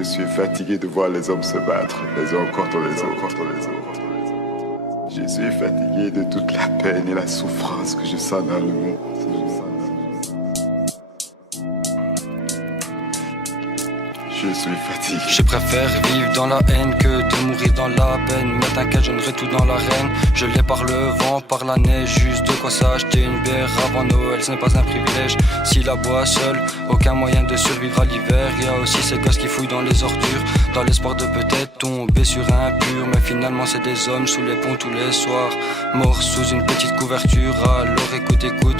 Je suis fatigué de voir les hommes se battre, les uns contre les autres. Je suis fatigué de toute la peine et la souffrance que je sens dans le monde. Je suis fatigué. Je préfère vivre dans la haine que de mourir dans la peine. Mais t'inquiète, je donnerai tout dans l'arène. Je l'ai par le vent, par la neige. Juste de quoi s'acheter une bière avant Noël, ce n'est pas un privilège. Si la boit seule, aucun moyen de survivre à l'hiver. Y a aussi ces gosses qui fouillent dans les ordures, dans l'espoir de peut-être tomber sur un pur. Mais finalement c'est des hommes sous les ponts tous les soirs, morts sous une petite couverture. Alors écoute,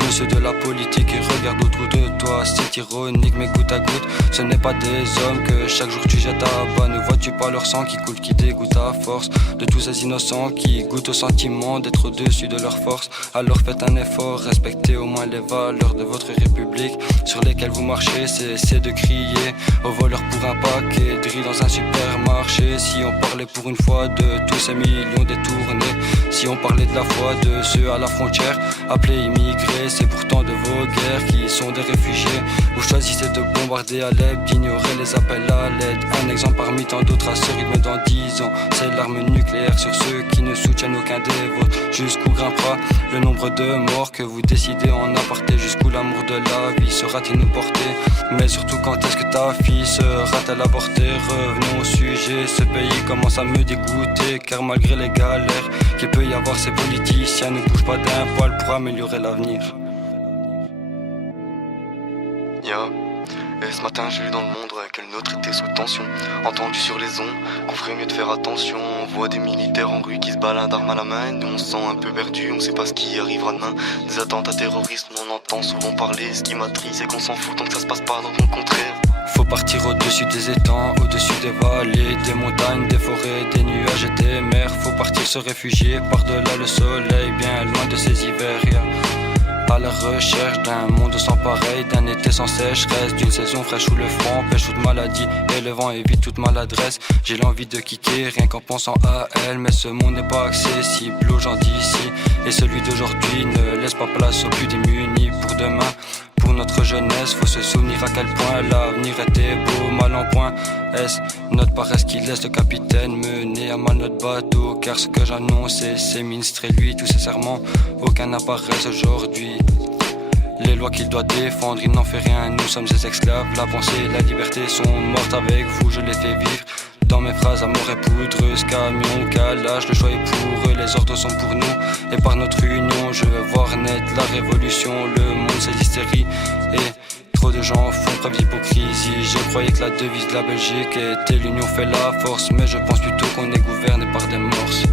monsieur de la politique, et regarde autour de toi. C'est ironique mais goutte à goutte, ce n'est pas des hommes que chaque jour tu jettes à bas. Ne vois-tu pas leur sang qui coule, qui dégoûte à force de tous ces innocents qui goûtent au sentiment d'être au-dessus de leur force. Alors faites un effort, respectez au moins les valeurs de votre république sur lesquelles vous marchez. Cessez de crier aux voleurs pour un paquet de riz dans un supermarché. Si on parlait pour une fois de tous ces millions détournés, si on parlait de la foi de ceux à la frontière appelés immigrés, c'est pourtant de vos guerres qui sont des réfugiés. Vous choisissez de bombarder Alep, d'ignorer les appels à l'aide. Un exemple parmi tant d'autres à ce rythme dans 10 ans, c'est l'arme nucléaire sur ceux qui ne soutiennent aucun des vôtres. Jusqu'où grimpera le nombre de morts que vous décidez en aparté? Jusqu'où l'amour de la vie sera-t-il nous porter? Mais surtout quand est-ce que ta fille sera-t-elle avortée? Revenons au sujet, ce pays commence à me dégoûter, car malgré les galères qu'il peut y avoir, ces politiciens ne bougent pas d'un poil pour améliorer l'avenir. Et ce matin j'ai lu dans le monde que le nôtre était sous tension. Entendu sur les ondes qu'on ferait mieux de faire attention. On voit des militaires en rue qui se baladent d'armes à la main. Nous on se sent un peu perdu, on sait pas ce qui arrivera demain. Des attentats terroristes, on entend souvent parler. Ce qui m'attriste c'est qu'on s'en fout tant que ça se passe pas dans le contraire. Faut partir au-dessus des étangs, au-dessus des vallées, des montagnes, des forêts, des nuages et des mers. Faut partir se réfugier par-delà le soleil, bien loin de ces hivers. À la recherche d'un monde sans pareil, d'un été sans sécheresse, d'une saison fraîche où le front pêche toute maladie et le vent évite toute maladresse. J'ai l'envie de kicker rien qu'en pensant à elle, mais ce monde n'est pas accessible aux gens d'ici. Et celui d'aujourd'hui ne laisse pas place aux plus démunis pour demain. Pour notre jeunesse, faut se souvenir à quel point l'avenir était beau, mal en point. Est-ce notre paresse qui laisse le capitaine mener à mal notre bateau? Car ce que j'annonce, c'est ses ministres et lui, tous ces serments, aucun n'apparaissent aujourd'hui. Les lois qu'il doit défendre, il n'en fait rien, nous sommes ses esclaves. La pensée et la liberté sont mortes avec vous, je les fais vivre. Dans mes phrases, amour et poudreuse, camion, calage, le choix est pour eux, les ordres sont pour nous. Et par notre union, je veux voir naître la révolution. Le monde c'est l'hystérie et trop de gens font preuve d'hypocrisie. Je croyais que la devise de la Belgique était l'union fait la force, mais je pense plutôt qu'on est gouverné par des morses.